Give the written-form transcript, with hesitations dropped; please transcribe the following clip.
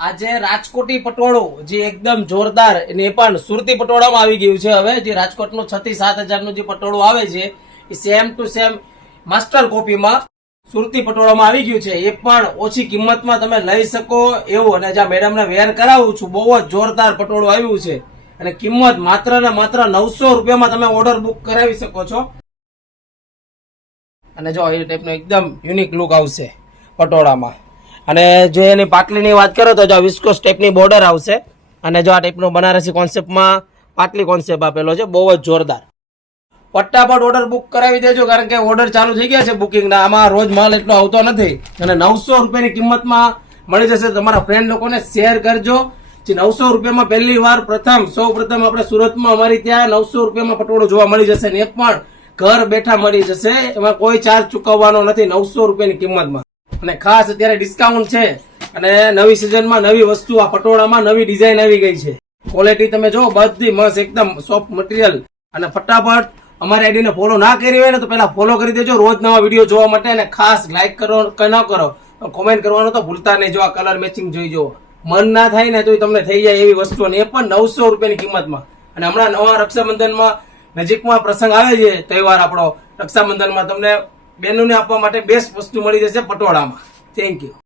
આજે રાજકોટી પટોળું જે એકદમ જોરદાર એ પણ સુરતી પટોળામાં આવી ગયું છે. હવે જે રાજકોટનું 6 થી 7 હજારનું જે પટોળું આવે છે એ સેમ ટુ સેમ માસ્ટર કોપીમાં સુરતી પટોળામાં આવી ગયું છે. એ પણ ઓછી કિંમતમાં તમે લઈ શકો એવું. અને જ્યાં મેડમને વેર કરાવું છું, બહુ જ જોરદાર પટોળું આવ્યું છે અને કિંમત માત્ર ને માત્ર 900 રૂપિયામાં તમે ઓર્ડર બુક કરાવી શકો છો. અને જો એ ટાઈપનો એકદમ યુનિક લુક આવશે પટોળામાં. અને જો એની પાટલીની વાત કરો તો જો વિસ્કોસ ટાઈપની બોર્ડર આવશે અને જો આ ટાઈપનો બનારસી કોન્સેપ્ટમાં પાટલી કોન્સેપ્ટ આપેલો છે, બહુ જ જોરદાર. ફટાફટ ઓર્ડર બુક કરાવી દેજો, કારણ કે ઓર્ડર ચાલુ થઈ ગયા છે બુકિંગના. આમાં રોજ માલ એટલો આવતો નથી અને 900 રૂપિયાની કિંમતમાં મળી જશે. તમારા ફ્રેન્ડ લોકોને શેર કરજો. જે 900 રૂપિયામાં પહેલી વાર સૌ પ્રથમ આપણે સુરતમાં અમારી ત્યાં 900 રૂપિયામાં પટોળું જોવા મળી જશે ને એ પણ ઘર બેઠા મળી જશે. એમાં કોઈ ચાર્જ ચૂકવવાનો નથી 900 રૂપિયાની કિંમતમાં. અને ખાસ અત્યારે ડિસ્કાઉન્ટ છે અને નવી સિઝનમાં નવી વસ્તુ આ પટોળામાં નવી ડિઝાઇન આવી ગઈ છે. ક્વોલિટી તમે જો બધી મસ્ત, એકદમ સોફ્ટ મટીરિયલ. અને ફટાફટ અમારી આઈડીને ફોલો ના કરી હોય ને તો પહેલા ફોલો કરી દેજો રોજ નવા વિડીયો જોવા માટે. અને ખાસ લાઈક કરો કે ન કરો કોમેન્ટ કરવાનું તો ભૂલતા નહીં. જો આ કલર મેચિંગ જોઈ જો, મન ના થાય ને તો તમને થઈ જાય એવી વસ્તુ, અને એ પણ 900 રૂપિયાની કિંમતમાં. અને હમણાં નવા રક્ષાબંધનમાં નજીકમાં પ્રસંગ આવે છે, તહેવાર આપણો રક્ષાબંધનમાં તમને બહેનોને આપવા માટે બેસ્ટ વસ્તુ મળી જશે પટોળામાં. Thank you.